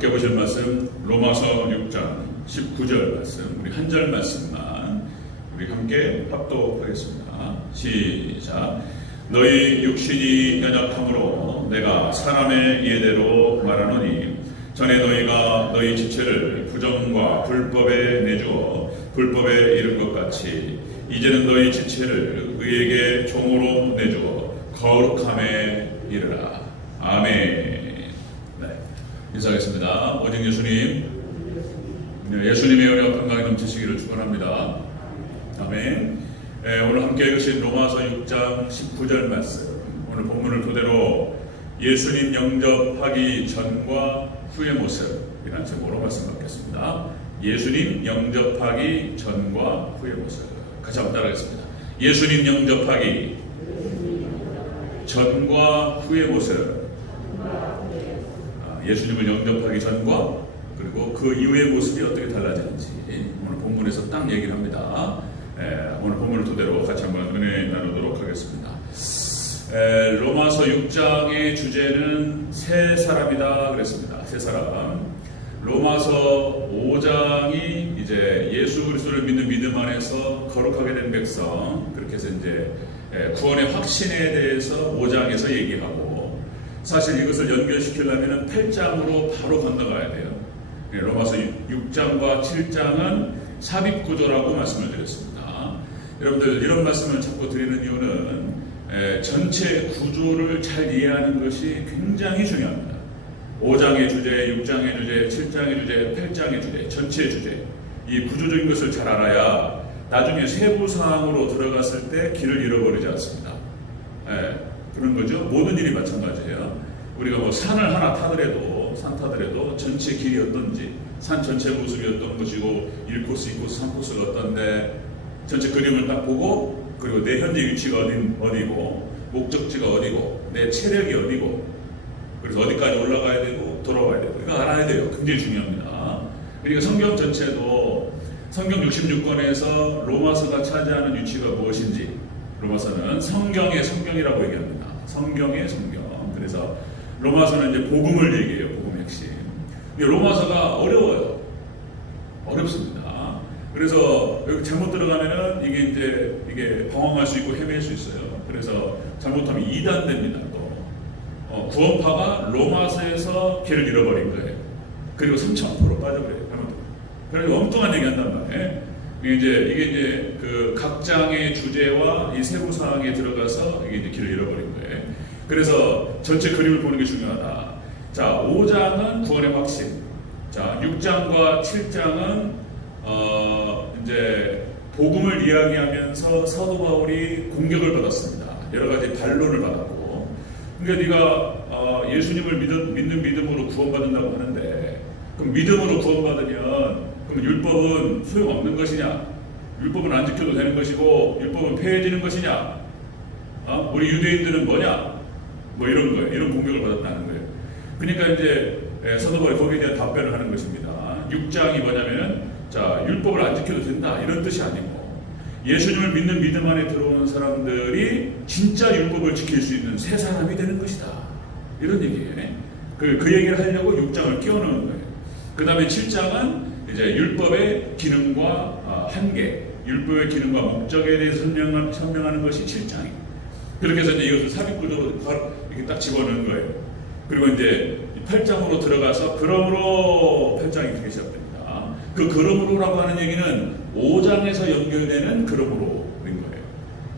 함께 보실 말씀 로마서 6장 19절 말씀, 우리 한 절 말씀만 우리 함께 합독하겠습니다. 시작. 너희 육신이 연약함으로 내가 사람의 예대로 말하노니 전에 너희가 너희 지체를 부정과 불법에 내주어 불법에 이른 것 같이 이제는 너희 지체를 의에게 종으로 내주어 거룩함에 이르라. 아멘. 인사하겠습니다. 오직 예수님, 예수님의 은혜와 평강이 넘치시기를 축원합니다. 아멘. 오늘 함께 읽으신 로마서 6장 19절 말씀, 오늘 본문을 토대로 예수님 영접하기 전과 후의 모습이라는 제목으로 말씀 받겠습니다. 예수님 영접하기 전과 후의 모습. 같이 한번 따라하겠습니다. 예수님 영접하기 전과 후의 모습. 예수님을 영접하기 전과 그리고 그 이후의 모습이 어떻게 달라지는지 오늘 본문에서 딱 얘기를 합니다. 오늘 본문을 토대로 같이 한번 은혜 나누도록 하겠습니다. 로마서 6장의 주제는 새 사람이다 그랬습니다. 새 사람. 로마서 5장이 이제 예수 그리스도를 믿는 믿음 안에서 거룩하게 된 백성, 그렇게 해서 이제 구원의 확신에 대해서 5장에서 얘기하고, 사실 이것을 연결시키려면 8장으로 바로 건너가야 돼요. 로마서 6장과 7장은 삽입구조라고 말씀을 드렸습니다. 여러분들 이런 말씀을 자꾸 드리는 이유는 전체 구조를 잘 이해하는 것이 굉장히 중요합니다. 5장의 주제, 6장의 주제, 7장의 주제, 8장의 주제, 전체 주제, 이 구조적인 것을 잘 알아야 나중에 세부 사항으로 들어갔을 때 길을 잃어버리지 않습니다. 그런 거죠. 모든 일이 마찬가지예요. 우리가 뭐 산을 하나 타더라도, 산 타더라도 전체 길이 어떤지, 산 전체 모습이 어떤 것이고 1코스, 2코스, 3코스가 어떤데 전체 그림을 딱 보고, 그리고 내 현재 위치가 어디고, 목적지가 어디고, 내 체력이 어디고, 그래서 어디까지 올라가야 되고 돌아와야 되고, 이거 알아야 돼요. 굉장히 중요합니다. 그러니까 성경 전체도 성경 66권에서 로마서가 차지하는 위치가 무엇인지, 로마서는 성경의 성경이라고 얘기합니다. 성경의 성경. 그래서 로마서는 이제 복음을 얘기해요. 복음의 핵심. 근데 로마서가 어려워요. 어렵습니다. 그래서 여기 잘못 들어가면은 이게 방황할 수 있고 헤맬 수 있어요. 그래서 잘못하면 이단됩니다. 또 구원파가 로마서에서 길을 잃어버린 거예요. 그리고 3,000% 빠져버려요. 그래서 엉뚱한 얘기 한단 말이에요. 이게 이제 그 각 장의 주제와 이 세부 사항에 들어가서 이게 이제 길을 잃어버린 거예요. 그래서 전체 그림을 보는 게 중요하다. 자, 5장은 구원의 확신. 자, 6장과 7장은 이제 복음을 이야기하면서 사도 바울이 공격을 받았습니다. 여러 가지 반론을 받았고. 그러니까 네가 예수님을 믿는 믿음으로 구원받는다고 하는데, 그럼 믿음으로 구원받으면 그럼 율법은 소용없는 것이냐? 율법은 안 지켜도 되는 것이고 율법은 폐해지는 것이냐? 우리 유대인들은 뭐냐? 뭐 이런 거예요. 이런 공격을 받았다는 거예요. 그러니까 이제 사도 바울이 거기에 대한 답변을 하는 것입니다. 6장이 뭐냐면은, 자, 율법을 안 지켜도 된다 이런 뜻이 아니고, 예수님을 믿는 믿음 안에 들어오는 사람들이 진짜 율법을 지킬 수 있는 새 사람이 되는 것이다. 이런 얘기예요. 그 얘기를 하려고 6장을 끼워넣은 거예요. 그 다음에 7장은 이제 율법의 기능과 한계, 율법의 기능과 목적에 대해서 설명하는 것이 7장이에요. 그렇게 해서 이제 이것을 삽입구조로 이렇게 딱 집어넣은 거예요. 그리고 이제 8장으로 들어가서 그러므로 8장이 그렇게 시작됩니다. 그 그러므로라고 하는 얘기는 5장에서 연결되는 그러므로인 거예요.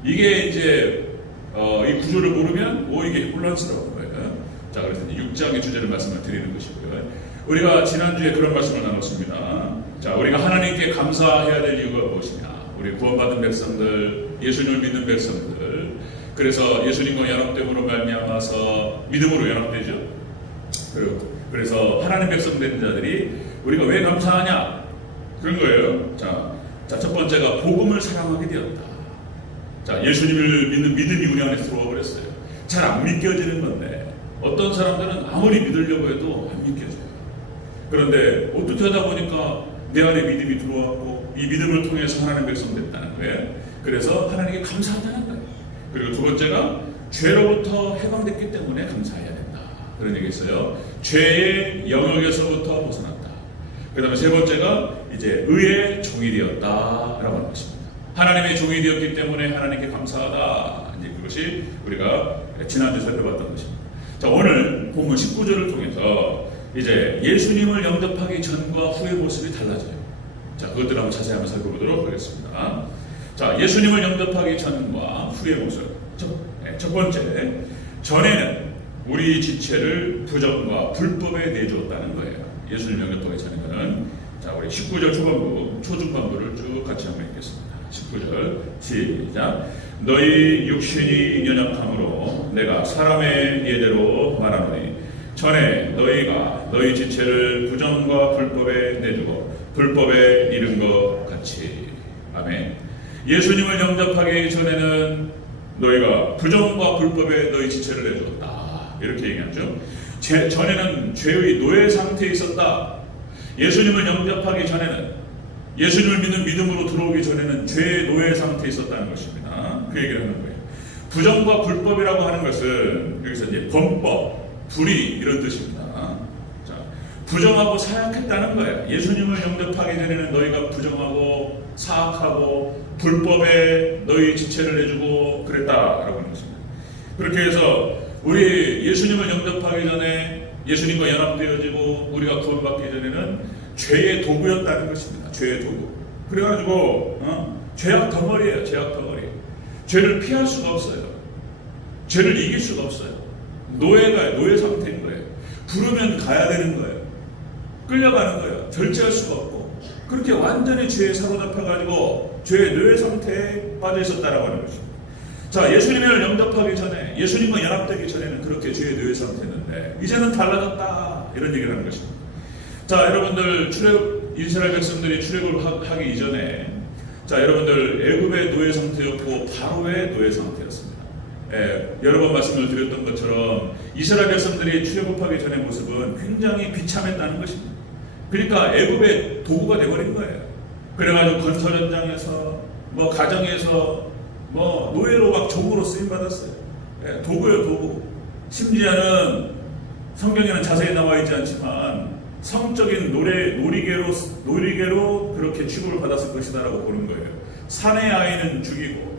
이게 이제 이 구조를 모르면 이게 혼란스러운 거예요. 자, 그래서 이제 6장의 주제를 말씀을 드리는 것이고요. 우리가 지난주에 그런 말씀을 나눴습니다. 자, 우리가 하나님께 감사해야 될 이유가 무엇이냐? 우리 구원받은 백성들, 예수님을 믿는 백성들, 그래서 예수님과 연합됨으로 말미암아서 믿음으로 연합되죠. 그래서 하나님 백성 된 자들이 우리가 왜 감사하냐? 그런 거예요. 자, 첫 번째가 복음을 사랑하게 되었다. 자, 예수님을 믿는 믿음이 우리 안에 들어와 버렸어요. 잘 안 믿겨지는 건데, 어떤 사람들은 아무리 믿으려고 해도 안 믿겨져요. 그런데 어떻게 하다 보니까 내 안에 믿음이 들어왔고 이 믿음을 통해서 하나님 백성 됐다는 거예요. 그래서 하나님께 감사하다는 거예요. 그리고 두 번째가 죄로부터 해방됐기 때문에 감사해야 된다. 그런 얘기 있어요. 죄의 영역에서부터 그 다음에 세 번째가 이제 의의 종이 되었다라고 하는 것입니다. 하나님의 종이 되었기 때문에 하나님께 감사하다. 이제 그것이 우리가 지난주에 살펴봤던 것입니다. 자, 오늘 본문 19절을 통해서 이제 예수님을 영접하기 전과 후의 모습이 달라져요. 자, 그것들을 한번 자세히 한번 살펴보도록 하겠습니다. 자, 예수님을 영접하기 전과 후의 모습. 첫 번째, 전에는 우리 지체를 부정과 불법에 내주었다는 거예요. 예수님 영접하기 전에는. 자, 우리 19절 초중반부를 쭉 같이 한번 읽겠습니다. 19절 시작. 너희 육신이 연약함으로 내가 사람의 예대로 말하노니 전에 너희가 너희 지체를 부정과 불법에 내주고 불법에 이른 것 같이. 아멘. 예수님을 영접하기 전에는 너희가 부정과 불법에 너희 지체를 내주었다. 이렇게 얘기하죠. 전에는 죄의 노예 상태에 있었다. 예수님을 영접하기 전에는, 예수님을 믿는 믿음으로 들어오기 전에는 죄의 노예 상태에 있었다는 것입니다. 그 얘기를 하는 거예요. 부정과 불법이라고 하는 것은 여기서 이제 범법, 불의 이런 뜻입니다. 자, 부정하고 사악했다는 거예요. 예수님을 영접하기 전에는 너희가 부정하고 사악하고 불법에 너희 지체를 내주고 그랬다라고 하는 것입니다. 그렇게 해서 우리 예수님을 영접하기 전에 예수님과 연합되어지고 우리가 구원받기 전에는 죄의 도구였다는 것입니다. 죄의 도구. 그래가지고 죄악 덩어리예요. 죄악 덩어리. 죄를 피할 수가 없어요. 죄를 이길 수가 없어요. 노예 상태인 거예요. 부르면 가야 되는 거예요. 끌려가는 거예요. 절제할 수가 없고 그렇게 완전히 죄에 사로잡혀가지고 죄의 노예 상태에 빠져 있었다라고 하는 것입니다. 자, 예수님을 영접하기 전에, 예수님과 연합되기 전에는 그렇게 죄의 노예 상태였는데 이제는 달라졌다 이런 얘기를 하는 것입니다. 자, 여러분들 이스라엘 백성들이 출애굽을 하기 이전에, 자, 여러분들 애굽의 노예 상태였고 바로의 노예 상태였습니다. 여러 번 말씀을 드렸던 것처럼 이스라엘 백성들이 출애굽하기 전의 모습은 굉장히 비참했다는 것입니다. 그러니까 애굽의 도구가 되어버린 거예요. 그래가지고 건설 현장에서 가정에서 노예로 막 종으로 쓰임 받았어요. 도구예요, 도구. 심지어는 성경에는 자세히 나와 있지 않지만 성적인 놀이개로 그렇게 취급을 받았을 것이다라고 보는 거예요. 사내 아이는 죽이고,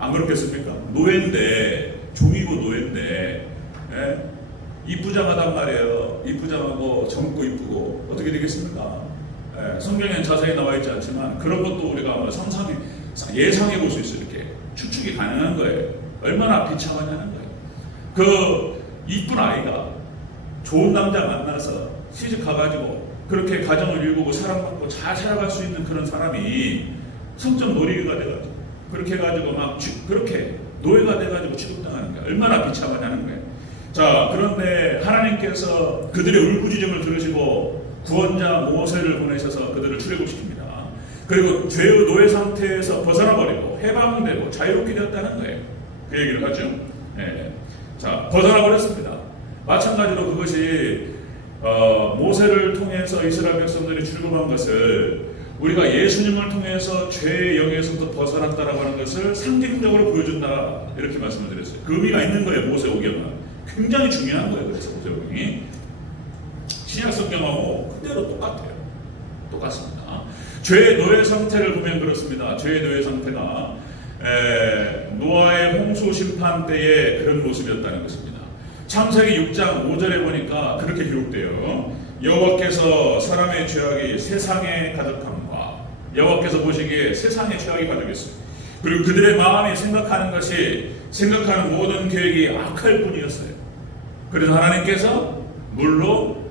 안 그렇겠습니까? 노예인데, 종이고 노예인데, 이쁘장하단 말이에요. 이쁘장하고 젊고 이쁘고 어떻게 되겠습니까? 성경에는 자세히 나와 있지 않지만 그런 것도 우리가 아마 예상해 볼 수 있어요. 이렇게 추측이 가능한 거예요. 얼마나 비참하냐는 거예요. 그 이쁜 아이가 좋은 남자 만나서 시집 가가지고 그렇게 가정을 이루고 사랑받고 잘 살아갈 수 있는 그런 사람이 성적 놀이가 돼가지고 그렇게 해가지고 그렇게 노예가 돼가지고 취급당하는 거예요. 얼마나 비참하냐는 거예요. 자, 그런데 하나님께서 그들의 울부짖음을 들으시고 구원자 모세를 보내셔서 그들을 출애굽시킵니다. 그리고 죄의 노예 상태에서 벗어나버리고 해방되고 자유롭게 되었다는 거예요. 그 얘기를 하죠. 자, 벗어나버렸습니다. 마찬가지로 그것이 모세를 통해서 이스라엘 백성들이 출애굽한 것을 우리가 예수님을 통해서 죄의 영에서부터 벗어났다라고 하는 것을 상징적으로 보여준다 이렇게 말씀을 드렸어요. 그 의미가 있는 거예요. 모세오경은 굉장히 중요한 거예요. 그래서 모세오경이 신약 성경하고 그대로 똑같습니다. 죄의 노예 상태를 보면 그렇습니다. 죄의 노예 상태가 노아의 홍수 심판 때의 그런 모습이었다는 것입니다. 창세기 6장 5절에 보니까 그렇게 기록돼요. 여호와께서 사람의 죄악이 세상에 가득함과 여호와께서 보시기에 세상의 죄악이 가득했어요. 그리고 그들의 마음이 생각하는 모든 계획이 악할 뿐이었어요. 그래서 하나님께서 물로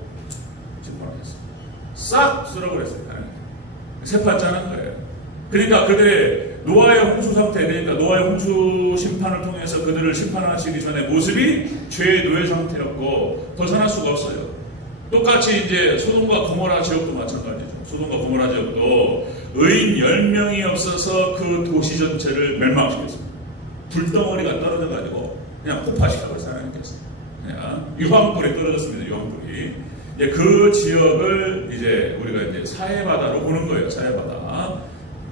집어넣었어요. 싹 쓸어버렸어요. 세판자는 거예요. 그러니까 그들의 노아의 홍수 상태, 그러니까 노아의 홍수 심판을 통해서 그들을 심판하시기 전에 모습이 죄의 노예 상태였고 벗어날 수가 없어요. 똑같이 이제 소돔과 고모라 지역도 마찬가지죠. 소돔과 고모라 지역도 의인 10명이 없어서 그 도시 전체를 멸망시켰습니다. 불덩어리가 떨어져가지고 그냥 폭파시켜버렸어요. 하나님께서 그냥 유황불에 떨어졌습니다. 유황불이. 그 지역을 이제 우리가 이제 사해바다로 보는 거예요. 사해바다.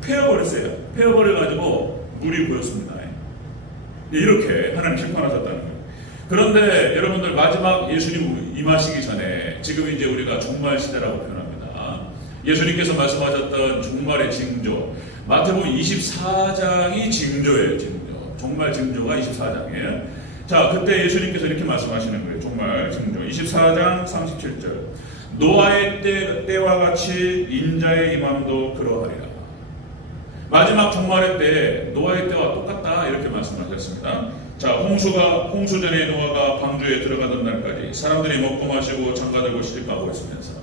패어버렸어요. 패어버려가지고 물이 보였습니다. 이렇게 하나님 심판하셨다는 거예요. 그런데 여러분들 마지막 예수님 임하시기 전에 지금 이제 우리가 종말 시대라고 표현합니다. 예수님께서 말씀하셨던 종말의 징조, 마태복음 24장이 징조예요. 징조. 종말 징조가 24장이에요. 자, 그때 예수님께서 이렇게 말씀하시는 거예요. 종말 징조 24장 37절. 노아의 때와 같이 인자의 임함도 그러하리라. 마지막 종말의 때 노아의 때와 똑같다 이렇게 말씀하셨습니다. 자, 홍수 전에 노아가 방주에 들어가던 날까지 사람들이 먹고 마시고 장가들고 시집가고 있으면서,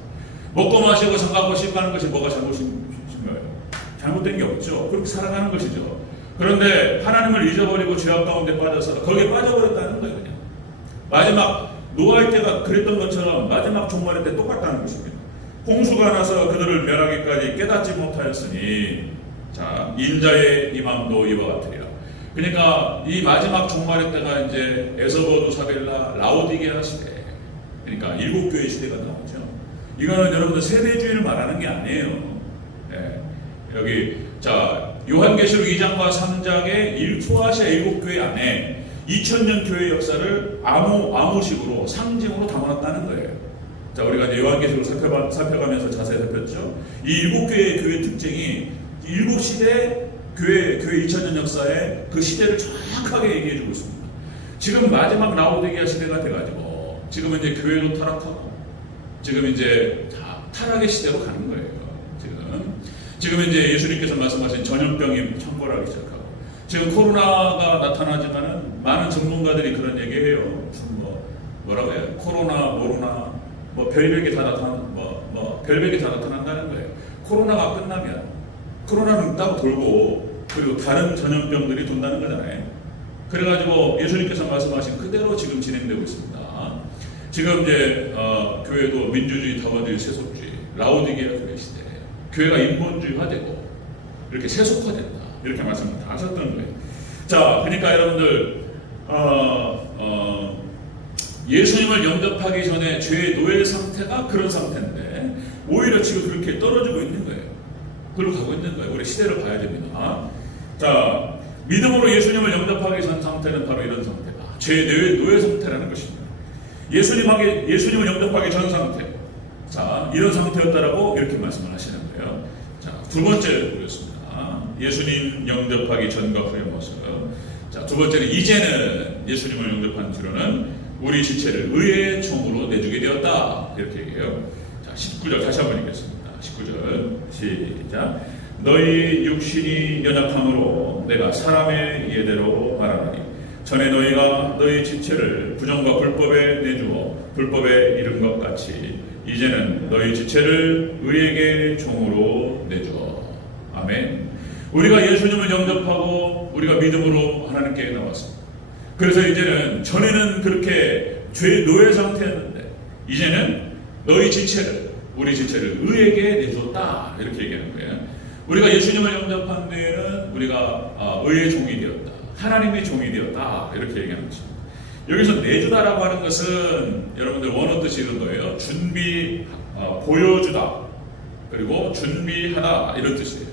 먹고 마시고 장가고 시집가는 것이 뭐가 잘못인 거예요? 잘못된 게 없죠. 그렇게 살아가는 것이죠. 그런데 하나님을 잊어버리고 죄악 가운데 빠져서 거기에 빠져버렸다는 거예요. 그냥 마지막 노아의 때가 그랬던 것처럼 마지막 종말의 때 똑같다는 것입니다. 홍수가 나서 그들을 멸하기까지 깨닫지 못하였으니, 자, 인자의 임함도 이와 같으리라. 그러니까 이 마지막 종말의 때가 이제 에서버두사벨라 라오디게아 시대, 그러니까 일곱 교회 시대가 나오죠. 이거는 여러분들 세대주의를 말하는 게 아니에요. 네. 여기 자, 요한계시록 2장과 3장의 소아시아 일곱 교회 안에 2000년 교회 역사를 암호식으로 상징으로 담아놨다는 거예요. 자, 우리가 이제 요한계시록을 살펴가면서 자세히 살폈죠. 이 일곱 교회의 교회 특징이 일곱 시대 교회 2000년 역사의 그 시대를 정확하게 얘기해주고 있습니다. 지금 마지막 라오디게아 시대가 돼가지고 지금은 이제 교회도 타락하고 지금 이제 타락의 시대로 가는 거예요. 지금 이제 예수님께서 말씀하신 전염병이 창궐하기 시작하고, 지금 코로나가 나타나지만은 많은 전문가들이 그런 얘기해요. 뭐라고 해요? 코로나, 모로나, 뭐 별벽이 다 별벽이 다 나타난다는 거예요. 코로나가 끝나면 코로나는 따로 돌고 그리고 다른 전염병들이 돈다는 거잖아요. 그래가지고 예수님께서 말씀하신 그대로 지금 진행되고 있습니다. 지금 이제 교회도 민주주의, 다원주의, 세속주의, 라오디게아 교회 시대, 교회가 인본주의화되고 이렇게 세속화된다 이렇게 말씀하셨던 거예요. 자, 그러니까 여러분들 예수님을 영접하기 전에 죄의 노예 상태가 그런 상태인데 오히려 지금 그렇게 떨어지고 있는 거예요. 그걸로 가고 있는 거예요. 우리 시대를 봐야 됩니다. 자, 믿음으로 예수님을 영접하기 전 상태는 바로 이런 상태다. 죄의 노예 상태라는 것입니다. 예수님을 영접하기 전 상태. 자, 이런 상태였다라고 이렇게 말씀을 하시는 거예요. 자, 두 번째 보겠습니다. 예수님 영접하기 전과 후의 모습. 자, 두 번째는 이제는 예수님을 영접한 뒤로는 우리 지체를 의의 종으로 내주게 되었다. 이렇게 얘기해요. 자, 19절 다시 한번 읽겠습니다. 19절 시작. 너희 육신이 연약함으로 내가 사람의 예대로 말하노니 전에 너희가 너희 지체를 부정과 불법에 내주어 불법에 이른 것 같이 이제는 너희 지체를 의에게 종으로 내주어. 아멘. 우리가 예수님을 영접하고 우리가 믿음으로 하나님께 나왔습니다. 그래서 이제는 전에는 그렇게 죄의 노예 상태였는데 이제는 너희 지체를, 우리 지체를 의에게 내주었다 이렇게 얘기하는 거예요. 우리가 예수님을 영접한 뒤에는 우리가 의의 종이 되었다, 하나님의 종이 되었다 이렇게 얘기하는 것입니다. 여기서 내주다라고 하는 것은 여러분들 원어 뜻이 이런 거예요. 보여주다, 그리고 준비하다 이런 뜻이에요.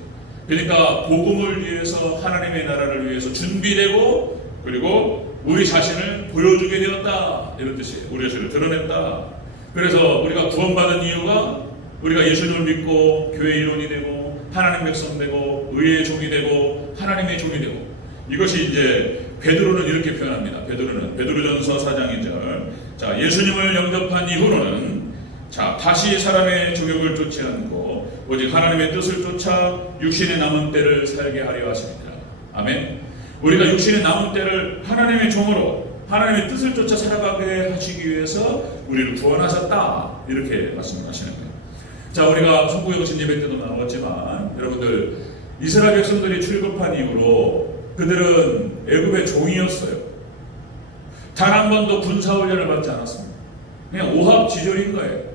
그러니까 복음을 위해서, 하나님의 나라를 위해서 준비되고 그리고 우리 자신을 보여주게 되었다 이런 뜻이에요. 우리 자신을 드러냈다. 그래서 우리가 구원받은 이유가 우리가 예수님을 믿고 교회 일원이 되고 하나님 백성 되고 의의 종이 되고 하나님의 종이 되고, 이것이 이제 베드로는 이렇게 표현합니다. 베드로전서 4장 2절. 자, 예수님을 영접한 이후로는 자, 다시 사람의 조격을 쫓지 않고 오직 하나님의 뜻을 쫓아 육신의 남은 때를 살게 하려 하십니다. 아멘. 우리가 육신의 남은 때를 하나님의 종으로 하나님의 뜻을 쫓아 살아가게 하시기 위해서 우리를 구원하셨다 이렇게 말씀하시는 거예요. 자, 우리가 천국의 예배 때도 나왔지만 여러분들 이스라엘 백성들이 출국한 이후로 그들은 애굽의 종이었어요. 단 한 번도 군사훈련을 받지 않았습니다. 그냥 오합지졸인 거예요.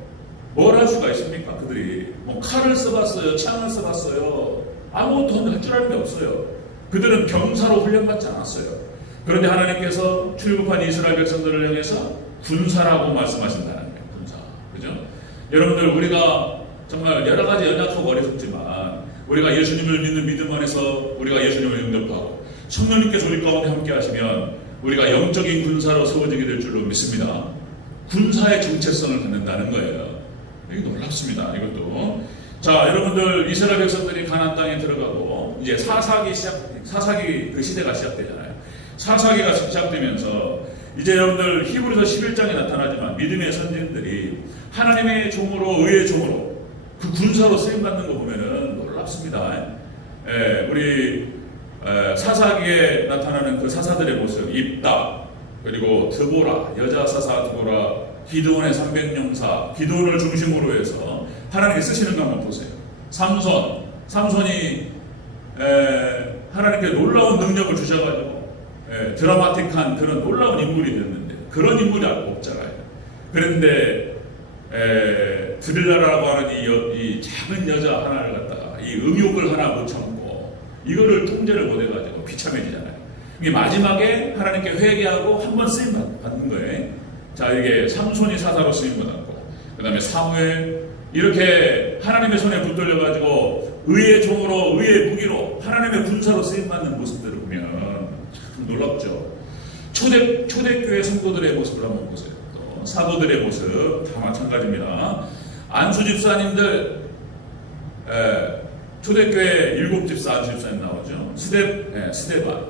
뭘 할 수가 있습니까? 그들이 뭐 칼을 써봤어요, 창을 써봤어요. 아무것도 할 줄 아는 게 없어요. 그들은 병사로 훈련받지 않았어요. 그런데 하나님께서 출국한 이스라엘 백성들을 향해서 군사라고 말씀하신다는 거예요. 군사, 그죠? 여러분들 우리가 정말 여러 가지 연약하고 어리석지만 우리가 예수님을 믿는 믿음 안에서 우리가 예수님을 영접하고 성령님께서 우리 가운데 함께 하시면 우리가 영적인 군사로 세워지게 될 줄로 믿습니다. 군사의 정체성을 갖는다는 거예요. 이게 놀랍습니다. 이것도. 자, 여러분들 이스라엘 백성들이 가나안 땅에 들어가고 이제 사사기 그 시대가 시작되잖아요. 사사기가 시작되면서 이제 여러분들 히브리서 11장에 나타나지만 믿음의 선진들이 하나님의 종으로 의의 종으로 그 군사로 쓰임 받는 거 보면은 놀랍습니다. 우리 사사기에 나타나는 그 사사들의 모습, 입다, 그리고 드보라, 여자 사사 드보라, 기드온의 300용사, 기드온을 중심으로 해서 하나님께 쓰시는 거 한번 보세요. 삼손이 하나님께 놀라운 능력을 주셔가지고 드라마틱한 그런 놀라운 인물이 됐는데 그런 인물이 없잖아요. 그런데 드릴라라고 하는 이 작은 여자 하나를 갖다가 이 음욕을 하나 못 참고 이거를 통제를 못 해가지고 비참해지잖아요. 이게 마지막에 하나님께 회개하고 한 번 쓰임 받는 거예요. 자, 이게 삼손이 사사로 쓰임 받았고, 그 다음에 사무엘, 이렇게 하나님의 손에 붙들려가지고 의의 종으로 의의 무기로 하나님의 군사로 쓰임 받는 모습들을 보면 참 놀랍죠. 초대교회 성도들의 모습을 한번 보세요. 또 사도들의 모습 다 마찬가지입니다. 안수 집사님들, 초대교회 7집사 안수 집사님 나오죠. 스데반,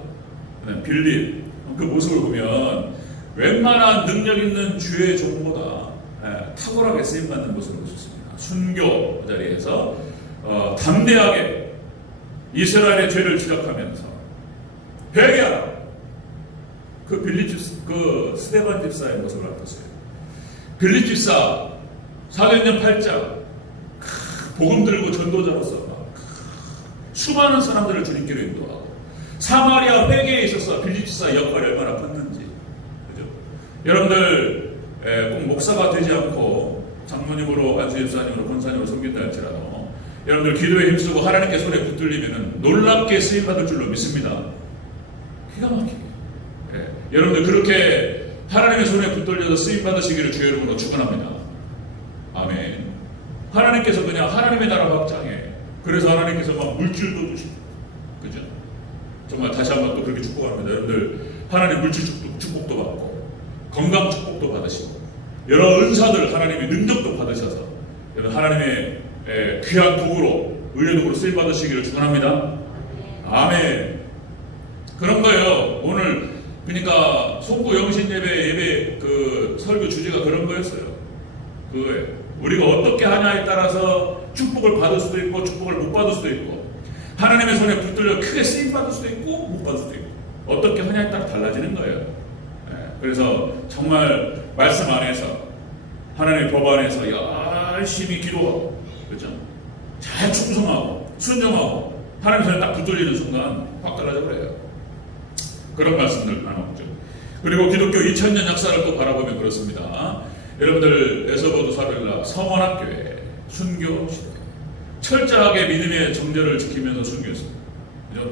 빌립, 그 모습을 보면 웬만한 능력 있는 주의 종보다 탁월하게 쓰임받는 모습을 볼 수 있습니다. 순교 자리에서 담대하게 이스라엘의 죄를 지적하면서 회개하라. 그 빌립 그 스데반 집사의 모습을 보세요. 빌립 집사 사도행전 8장 복음 들고 전도자로서 수많은 사람들을 주님께로 인도하고 사마리아 회개에 있어서 빌립 집사의 역할이 얼마나 컸는지, 그죠? 여러분들 꼭 목사가 되지 않고 장로님으로 안수 집사님으로 권사님으로 섬긴다 할지라도 여러분들 기도에 힘쓰고 하나님께 손에 붙들리면 놀랍게 쓰임받을 줄로 믿습니다. 기가 막히게. 여러분들 그렇게 하나님의 손에 붙들려서 쓰임받으시기를 주의 이름으로 축원합니다. 아멘. 하나님께서 그냥 하나님의 나라 확장해. 그래서 하나님께서 막 물질도 주시고, 그죠? 정말 다시 한번 또 그렇게 축복합니다. 여러분들 하나님 물질 축복도 받고 건강 축복도 받으시고 여러 은사들 하나님의 능력도 받으셔서 여러분 하나님의 귀한 도구로 의의 도구로 쓰임 받으시기를 축원합니다. 아멘. 그런 거예요. 오늘 그러니까 송구 영신 예배 그 설교 주제가 그런 거였어요. 그거예요. 우리가 어떻게 하냐에 따라서 축복을 받을 수도 있고 축복을 못 받을 수도 있고 하나님의 손에 붙들려 크게 쓰임 받을 수도 있고 못 받을 수도 있고 어떻게 하냐에 따라 달라지는 거예요. 그래서 정말 말씀 안에서 하나님의 법 안에서 열심히 기도하고, 그렇죠? 잘 충성하고 순종하고 하나님의 손에 딱 붙들리는 순간 확 달라져 버려요. 그런 말씀들 나누죠. 그리고 기독교 2000년 역사를 또 바라보면 그렇습니다. 여러분들 에서버도 사를라 성원학교회 순교 시대 철저하게 믿음의 정절을 지키면서 순교했습니다.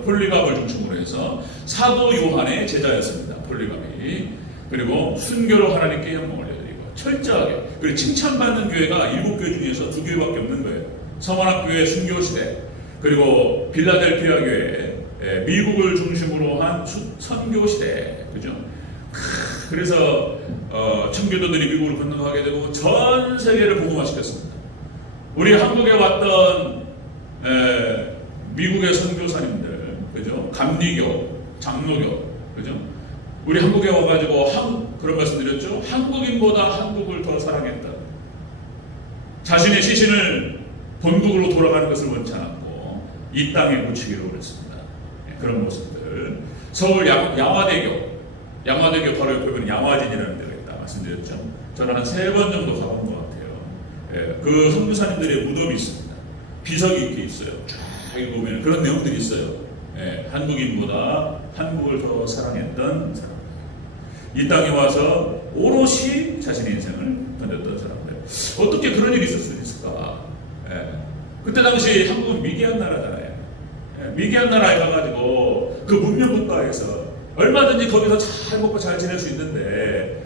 폴리갑을 중심으로 해서 사도 요한의 제자였습니다. 폴리갑이. 그리고 순교로 하나님께 영광을 올려드리고 철저하게, 그리고 칭찬받는 교회가 7교회 중에서 2교회밖에 없는 거예요. 성원학교회 순교 시대, 그리고 빌라델피아 교회, 미국을 중심으로 한 선교 시대, 그죠? 그래서 청교도들이 미국을 건너가게 되고 전 세계를 복음화시켰습니다. 우리 한국에 왔던 미국의 선교사님들, 그죠? 감리교, 장로교, 그죠? 우리 한국에 와가지고 그런 말씀드렸죠. 한국인보다 한국을 더 사랑했다. 자신의 시신을 본국으로 돌아가는 것을 원치 않았고 이 땅에 묻히기로 그랬습니다. 그런 모습들. 서울 양화대교 바로 옆에 보면 양화진이라는 데가 있다 말씀드렸죠. 저는 한 3번 정도 가본 것 같아요. 그 선교사님들의 무덤이 있습니다. 비석이 이렇게 있어요. 쫙 보면 그런 내용들이 있어요. 한국인보다 한국을 더 사랑했던 사람들, 이 땅에 와서 오롯이 자신의 인생을 던졌던 사람들. 어떻게 그런 일이 있을 수 있을까? 그때 당시 한국은 미개한 나라잖아요. 미개한 나라에 가가지고 그 문명 국가에서 얼마든지 거기서 잘 먹고 잘 지낼 수 있는데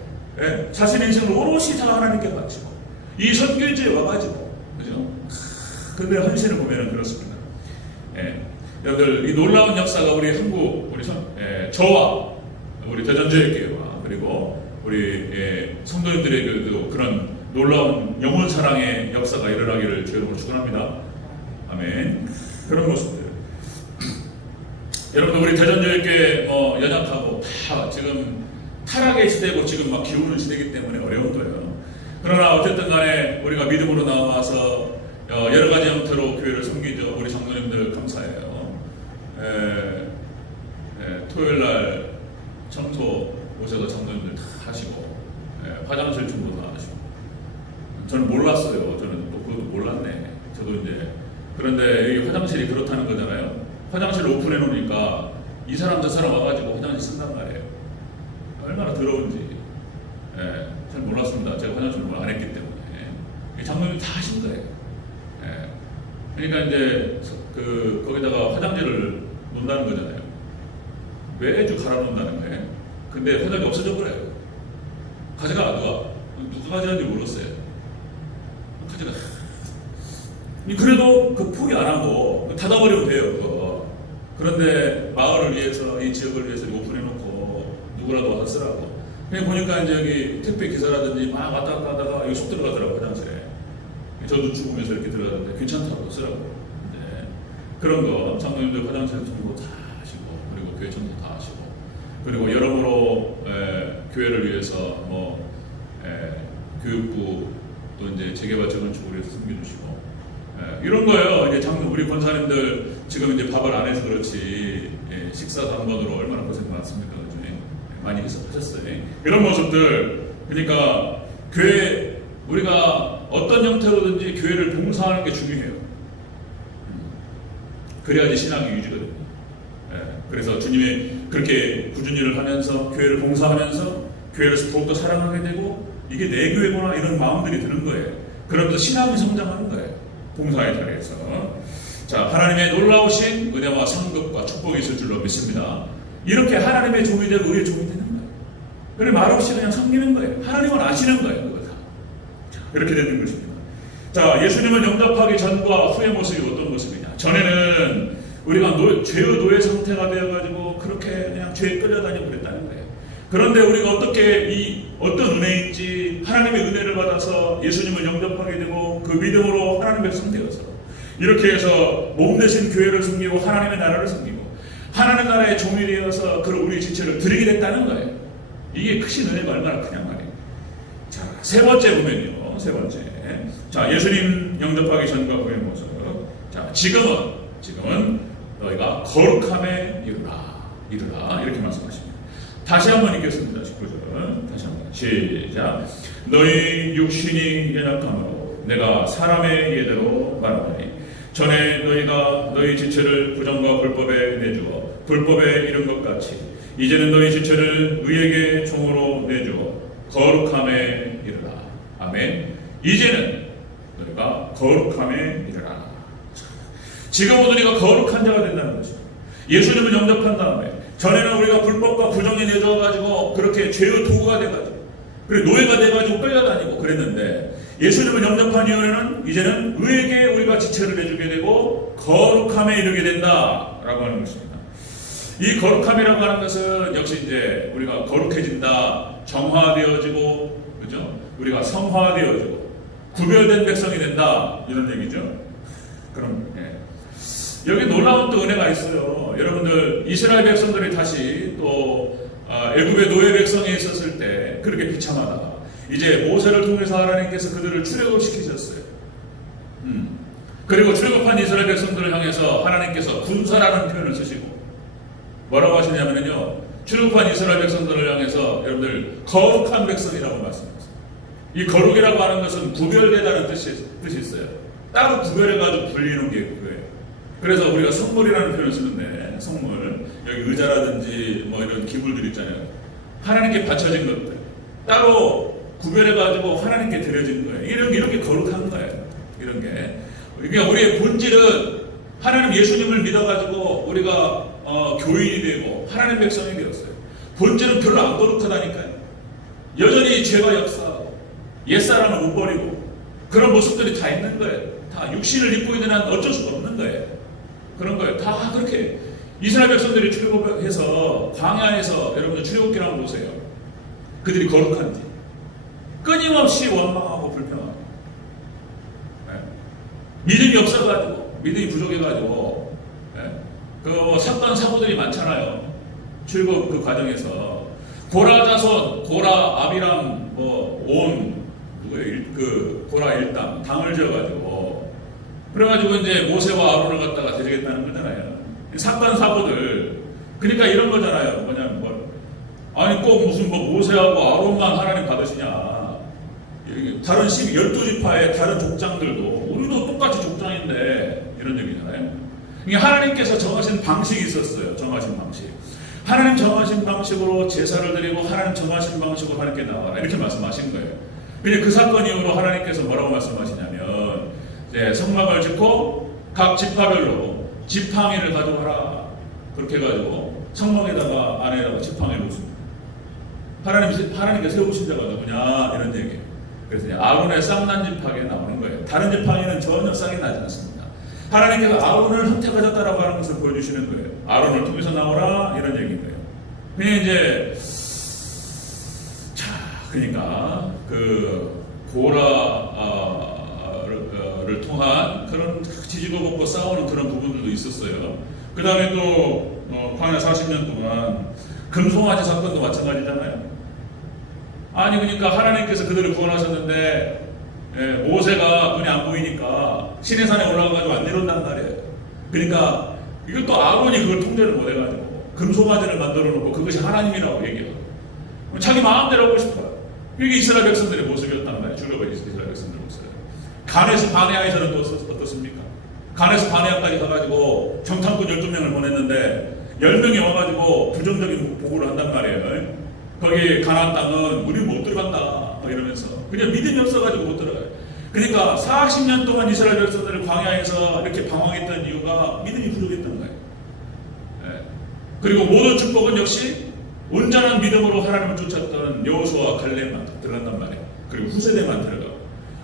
자신의 인생을 오롯이 다 하나님께 바치고 이 선교지에 와가지고, 그죠? 근데 헌신을 보면은 그렇습니다. 여러분들 이 놀라운 역사가 우리 한국, 저와 우리 대전제일교회와 그리고 우리 성도님들에게도 그런 놀라운 영혼 사랑의 역사가 일어나기를 주님으로 축원합니다. 아멘. 그런 모습들. 여러분 우리 대전교회께 연약하고 다 지금 타락의 시대고 지금 막 기우는 시대이기 때문에 어려운 거예요. 그러나 어쨌든 간에 우리가 믿음으로 나와서 여러 가지 형태로 교회를 섬기죠. 우리 장로님들 감사해요. 토요일 날 청소 오셔서 장로님들 다 하시고 화장실 청소 다 하시고 저는 몰랐어요. 저는 또 그것도 몰랐네. 저도 이제 그런데 여기 화장실이 그렇다는 거잖아요. 화장실 오픈해 놓으니까 이 사람 저 사람 와가지고 화장실 쓴단 말이에요. 얼마나 더러운지 잘 몰랐습니다. 제가 화장실을 안 했기 때문에 장로님이 다 하신 거예요. 그러니까 이제 거기다가 화장지를 놓는다는 거잖아요. 매주 갈아 놓는다는 거예요. 근데 화장이 없어져 버려요. 가져가 누가 가져간지 몰랐어요. 가져가. 그래도 그 포기 안 하고 닫아버리면 돼요. 그거. 그런데 마을을 위해서 이 지역을 위해서 오픈해놓고 누구라도 와서 쓰라고. 그냥 보니까 이제 여기 택배 기사라든지 막 왔다 갔다 하다가 여기 속 들어가더라고 화장실에. 저도 죽으면서 이렇게 들어가는데 괜찮다고 쓰라고. 네. 그런 거 장로님들 화장실 청소 다 하시고 그리고 교회 청소 다 하시고 그리고 여러모로 교회를 위해서 교육부 또 이제 재개발 재건축을 위해서 섬겨주시고 이런 거예요. 이제 우리 권사님들 지금 이제 밥을 안 해서 그렇지 식사 당번으로 얼마나 고생 많습니까? 많이 하셨어요. 이런 모습들 그러니까 교회 우리가 어떤 형태로든지 교회를 봉사하는 게 중요해요. 그래야지 신앙이 유지거든요. 그래서 주님이 그렇게 꾸준히 일을 하면서 교회를 봉사하면서 교회를 더욱더 사랑하게 되고 이게 내 교회구나 이런 마음들이 드는 거예요. 그러면서 신앙이 성장하는 거예요. 봉사의 자리에서. 자, 하나님의 놀라우신 은혜와 상급과 축복이 있을 줄로 믿습니다. 이렇게 하나님의 종이 되고 우리의 종이 되는 거예요. 그리고 말없이 그냥 섬기는 거예요. 하나님은 아시는 거예요. 그거 다. 이렇게 되는 것입니다. 자, 예수님은 영접하기 전과 후의 모습이 어떤 모습이냐. 전에는 우리가 죄의 노예 상태가 되어가지고 그렇게 그냥 죄에 끌려다니고 그랬다는 거예요. 그런데 우리가 어떤 은혜인지 하나님의 은혜를 받아서 예수님을 영접하게 되고 그 믿음으로 하나님의 백성 되어서 이렇게 해서 몸 대신 교회를 섬기고 하나님의 나라를 섬기고 하나님 나라의 종이 되어서 그 우리 지체를 드리게 됐다는 거예요. 이게 크신 은혜가 얼마나 크냐 말이에요. 자, 세 번째 보면요. 세 번째. 자, 예수님 영접하기 전과 후의 모습. 자, 지금은 너희가 거룩함에 이르라. 이렇게 말씀하십니다. 다시 한번 읽겠습니다. 19절. 다시 한번. 시작. 너희 육신이 연약함으로 내가 사람의 예대로 말하노니 전에 너희가 너희 지체를 부정과 불법에 내주어 불법에 이른 것 같이 이제는 너희 지체를 의에게 종으로 내주어 거룩함에 이르라. 아멘. 이제는 너희가 거룩함에 이르라. 지금은 우리가 거룩한 자가 된다는 것입니다. 예수님을 영접한 다음에 전에는 우리가 불법과 부정에 내줘가지고 그렇게 죄의 도구가 돼가지고 그리고 노예가 돼가지고 끌려다니고 그랬는데 예수님을 영접한 이후에는 이제는 의에게 우리가 지체를 내주게 되고 거룩함에 이르게 된다라고 하는 것입니다. 이 거룩함이라고 하는 것은 역시 이제 우리가 거룩해진다, 정화되어지고, 그죠? 우리가 성화되어지고 구별된 백성이 된다 이런 얘기죠. 그럼 여기 놀라운 또 은혜가 있어요. 여러분들 이스라엘 백성들이 다시 또 애굽의 노예 백성에 있었을 때 그렇게 비참하다가 이제 모세를 통해서 하나님께서 그들을 출애굽 시키셨어요. 그리고 출애굽한 이스라엘 백성들을 향해서 하나님께서 군사라는 표현을 쓰시고 뭐라고 하시냐면요. 출애굽한 이스라엘 백성들을 향해서 여러분들 거룩한 백성이라고 말씀하셨어요. 이 거룩이라고 하는 것은 구별되다는 뜻이 있어요. 따로 구별해가지고 불리는 게 그거예요. 그래서 우리가 성물이라는 표현을 쓰는데 성물 여기 의자라든지 뭐 이런 기물들 있잖아요. 하나님께 바쳐진 것들 따로 구별해가지고 하나님께 드려진 거예요. 이런 게 거룩한 거예요. 이런 게 그러니까 우리의 본질은 하나님 예수님을 믿어가지고 우리가 교인이 되고 하나님 백성이 되었어요. 본질은 별로 안 거룩하다니까요. 여전히 죄가 역사하고 옛사람을 못 버리고 그런 모습들이 다 있는 거예요. 다 육신을 입고 있는 한 어쩔 수가 없는 거예요. 그런 거예요. 다 그렇게 이스라엘 백성들이 출애굽해서 광야에서 여러분들 출애굽기를 한번 보세요. 그들이 거룩한지 끊임없이 원망하고 불평하고 믿음이 없어가지고 믿음이 부족해가지고 그 사건 사고들이 많잖아요. 출국 그 과정에서 고라 자손, 고라 아비람 온 그 고라 일당 당을 지어가지고 그래가지고 이제 모세와 아론을 갖다가 대적했다는 거잖아요. 사건 사고들 그러니까 이런 거잖아요. 뭐냐면 아니 꼭 무슨 모세하고 아론만 하나님 받으시냐? 다른 12지파의 다른 족장들도 우리도 똑같이 족장인데 이런 얘기잖아요. 이게 하나님께서 정하신 방식이 있었어요. 정하신 방식. 하나님 정하신 방식으로 제사를 드리고 하나님 정하신 방식으로 하나님께 나와라 이렇게 말씀하신 거예요. 근데 그 사건 이후로 하나님께서 뭐라고 말씀하시냐면 이제 성막을 짓고 각 지파별로 지팡이를 가져와라 그렇게 해가지고 성막에다가 안에다가 지팡이를 놓습니다. 하나님께 세우신 자가 누구냐 이런 얘기예요. 그래서 아론의 쌍난지팡이에 나오는 거예요. 다른 지팡이는 전혀 쌍이 나지 않습니다. 하나님께서 아론을 선택하셨다라고 하는 것을 보여주시는 거예요. 아론을 통해서 나오라 이런 얘기인 거예요. 그냥 이제 그러니까 그 고라를 통한 그런 지지고 볶고 싸우는 그런 부분들도 있었어요. 그 다음에 또 광야 40년 동안 금송아지 사건도 마찬가지잖아요. 아니 그러니까 하나님께서 그들을 구원하셨는데 모세가 눈이 안 보이니까 시내산에 올라가가지고 안 내려온단 말이에요. 그러니까 이것도 아론이 그걸 통제를 못해가지고 금송아지를 만들어 놓고 그것이 하나님이라고 얘기해요. 자기 마음대로 하고 싶어요. 이게 이스라엘 백성들의 모습이었단 말이에요. 죽어버린 이스라엘 백성들의 모습. 가네스 바네아에서는 또 어떻습니까? 가네스 바네아까지 가가지고 정탐꾼 12명을 보냈는데 10명이 와가지고 부정적인 보고를 한단 말이에요. 거기 가나안 땅은 우리 못 들어간다 이러면서 그냥 믿음이 없어가지고 못 들어가요. 그러니까 40년 동안 이스라엘 백성들을 광야에서 이렇게 방황했던 이유가 믿음이 부족했던 거예요. 그리고 모든 축복은 역시 온전한 믿음으로 하나님을 쫓았던 여호수아와 갈렙만 들어간단 말이에요. 그리고 후세대만 들어가고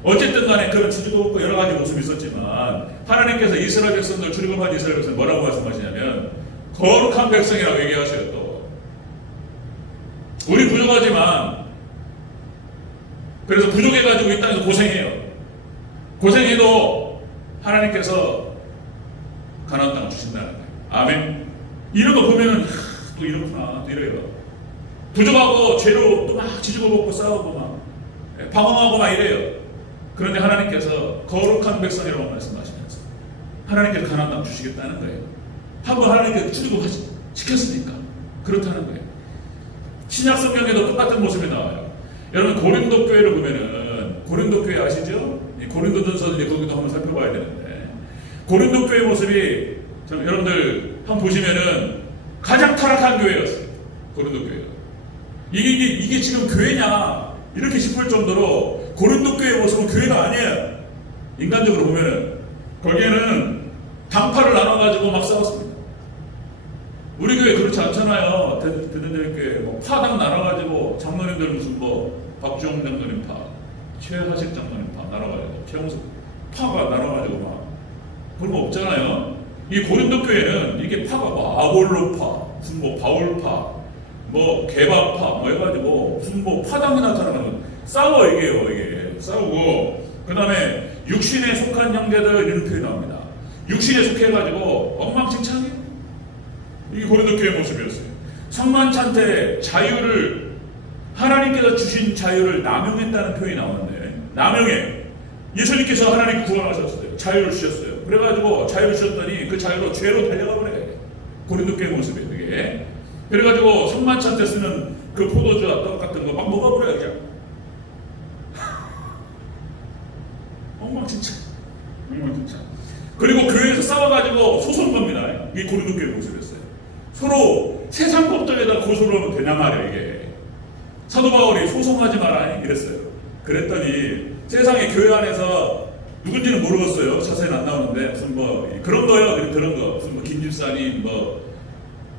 어쨌든 간에 그런 지지고 여러 가지 모습이 있었지만 하나님께서 이스라엘 백성들 출애굽한 이스라엘 백성들 뭐라고 말씀하시냐면 거룩한 백성이라고 얘기하셔요. 또 우리 부족하지만 그래서 부족해가지고 이 땅에서 고생해요. 고생해도 하나님께서 가나안 땅을 주신다는 거예요. 아멘. 이런 거 보면은 또 이렇구나 또 이래요. 부족하고 죄로 또 막 지지고 볶고 싸우고 막 방황하고 막 이래요. 그런데 하나님께서 거룩한 백성이라고 말씀하시면서 하나님께서 가나안 땅 주시겠다는 거예요. 한번 하나님께서 출애굽 시켰으니까 그렇다는 거예요. 신약 성경에도 똑같은 모습이 나와요. 여러분 고린도 교회를 보면은 고린도 교회 아시죠? 고린도전서 이제 거기도 한번 살펴봐야 되는데 고린도 교회 모습이 여러분들 한번 보시면은 가장 타락한 교회였어요. 고린도 교회가. 이게 지금 교회냐 이렇게 싶을 정도로 고린도 교회의 모습은 교회가 아니에요. 인간적으로 보면은 거기에는 당파를 나눠가지고 막 싸웠습니다. 우리 교회 그렇지 않잖아요. 대전교회 파당 나눠가지고 장로님들 무슨 박주영 장로님 파, 최하식 장로님 파 나눠가지고 최홍석 파가 나눠가지고 막 그런 거 없잖아요. 이 고린도 교회는 이게 파가 아볼로파, 무슨 바울파, 개바파 해가지고 무슨 파당이 나타나는 싸워 이게 싸우고 그 다음에 육신에 속한 형제들 이런 표현이 나옵니다. 육신에 속해가지고 엉망진창이에요. 이게 고린도 교회 모습이었어요. 성만찬 자유를 하나님께서 주신 자유를 남용했다는 표현이 나오는데 남용해. 예수님께서 하나님 구원하셨어요. 자유를 주셨어요. 그래가지고 자유를 주셨더니 그 자유로 죄로 달려가 버려요. 고린도 교회 모습이에요. 이게. 그래가지고 성만찬 때 쓰는 그 포도주와 떡 같은 거 막 먹어버려요. 그냥. 엉망진창. 그리고 교회에서 싸워가지고 소송 겁니다. 이게 고린도 교회 모습이었어요. 서로 세상 법정에다 고소를 하면 되냐 말이에요. 이게 사도 바울이 소송하지 마라 이랬어요. 그랬더니 세상에 교회 안에서 누군지는 모르겠어요. 자세히는 안 나오는데 무슨 그런 거요. 그런 거 무슨 김집사님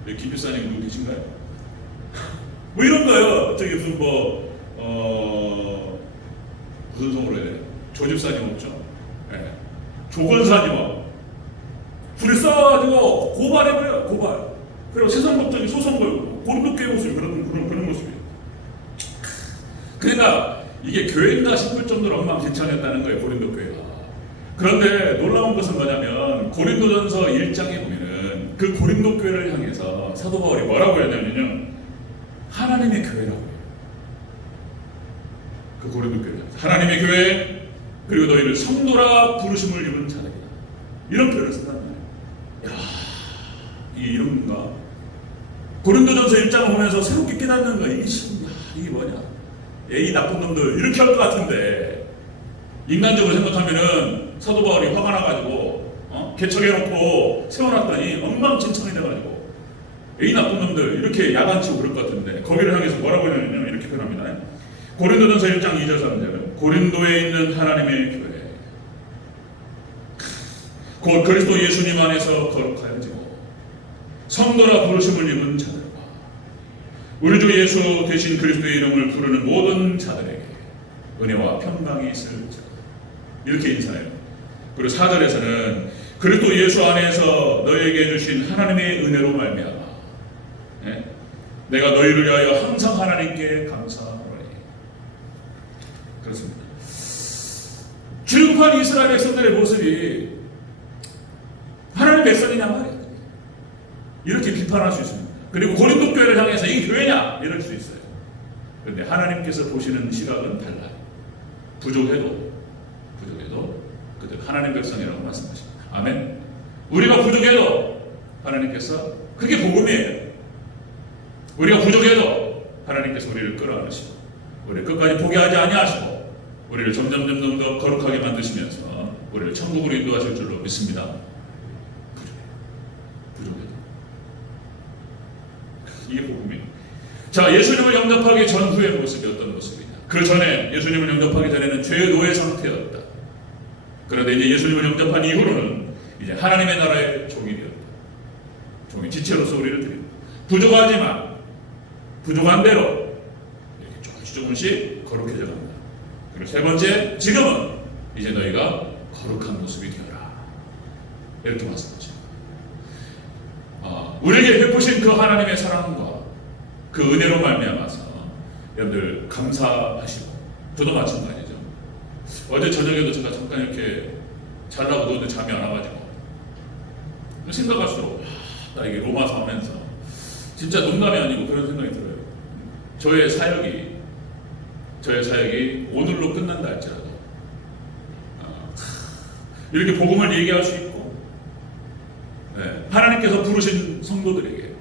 김집사님 누구 계신가요? 이런 거요. 저기 무슨 무슨 성으로 해야 돼요? 조집사님 없죠? 네. 조건사님하고 둘이 싸워가지고 고발해버려요. 고발. 그리고 세상 법정에 소송 걸고 고린도 교회 모습이 그런 모습이에요. 그러니까 이게 교회인가 싶을 정도로 엉망진창이었다는 거예요. 고린도 교회가. 그런데 놀라운 것은 뭐냐면 고린도전서 1장에 보면은 그 고린도 교회를 향해서 사도 바울이 뭐라고 했냐면요, 하나님의 교회라고 해요. 그 고린도 교회, 하나님의 교회, 그리고 너희를 성도라 부르심을 입은 자들이다, 이런 표현을 쓴단 말이에요. 야, 이게 이런 건가? 고린도전서 1장을 보면서 새롭게 깨닫는 거야. 이게 뭐냐? 이 나쁜 놈들 이렇게 할 것 같은데, 인간적으로 생각하면은 사도 바울이 화가 나가지고 개척해놓고 세워놨더니 엉망진창이 돼가지고 이 나쁜 놈들 이렇게 야단치고 그럴 것 같은데, 거기를 향해서 뭐라고 했냐면 이렇게 표현합니다. 고린도전서 1장 2절 3절은 고린도에 있는 하나님의 교회, 곧 그리스도 예수님 안에서 거룩하여지고 성도라 부르심을 입은 자들과 우리 주 예수 대신 그리스도의 이름을 부르는 모든 자들에게 은혜와 평강이 있을 자, 이렇게 인사해요. 그리고 4절에서는 그리스도 예수 안에서 너에게 주신 하나님의 은혜로 말미암아 내가 너희를 위하여 항상 하나님께 감사하노니. 그렇습니다. 출애굽한 이스라엘 백성들의 모습이 하나님의 백성이냐 말이에요. 이렇게 비판할 수 있습니다. 그리고 고린도 교회를 향해서 이게 교회냐 이럴 수 있어요. 그런데 하나님께서 보시는 시각은 달라요. 부족해도 그들 하나님 백성이라고 말씀하십니다. 아멘. 우리가 부족해도 하나님께서, 그게 복음이에요. 우리가 부족해도 하나님께서 우리를 끌어안으시고 우리를 끝까지 포기하지 아니하시고 우리를 점점 더 거룩하게 만드시면서 우리를 천국으로 인도하실 줄로 믿습니다. 부족해도 이게 복음이에요. 자, 예수님을 영접하기 전후의 모습이 어떤 모습이냐? 그 전에, 예수님을 영접하기 전에는 죄의 노예 상태였다. 그런데 이제 예수님을 영접한 이후로는 이제 하나님의 나라의 종이 되었다. 종이 지체로서 우리를 드립니다. 부족하지만 부족한 대로 이렇게 조금씩 거룩해져 간다. 그리고 세 번째, 지금은 이제 너희가 거룩한 모습이 되어라, 이렇게 말씀하죠. 우리에게 베푸신 그 하나님의 사랑과 그 은혜로 말미암아서 여러분들 감사하시고, 저도 마찬가지죠. 어제 저녁에도 제가 잠깐 이렇게 잘라고 누웠는데 잠이 안 와가지고 생각할수록 나 이게 로마서 하면서 진짜 농담이 아니고 그런 생각이 들어요. 저의 사역이 오늘로 끝난다 할지라도 이렇게 복음을 얘기할 수 있고, 하나님께서 부르신 성도들에게,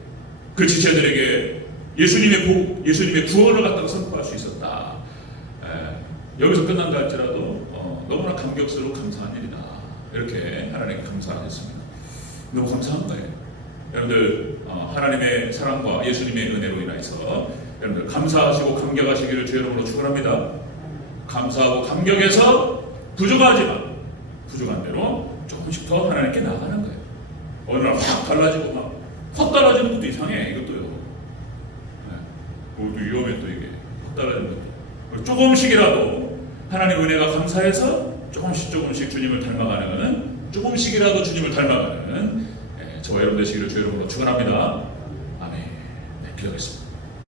그 지체들에게 예수님의 구원을 갖다가 선포할 수 있었다. 여기서 끝난다 할지라도 너무나 감격스러워 감사한 일이다. 이렇게 하나님께 감사하겠습니다. 너무 감사한 거예요. 여러분들 하나님의 사랑과 예수님의 은혜로 인해서 여러분들 감사하시고 감격하시기를 주의 이름으로 축원합니다. 감사하고 감격해서 부족하지만 부족한 대로 조금씩 더 하나님께 나아가는 거예요. 어느 날 확 달라지고 확 달라지는 것도 이상해. 이것도요. 그것도 위험해. 또 이게 확 달라지는 것도 조금씩이라도 하나님의 은혜가 감사해서 조금씩 주님을 닮아가는, 조금씩이라도 주님을 닮아가는 저와 여러분 되시기를 주의 이름으로 축원합니다. 아멘. 네, 기도하겠습니다.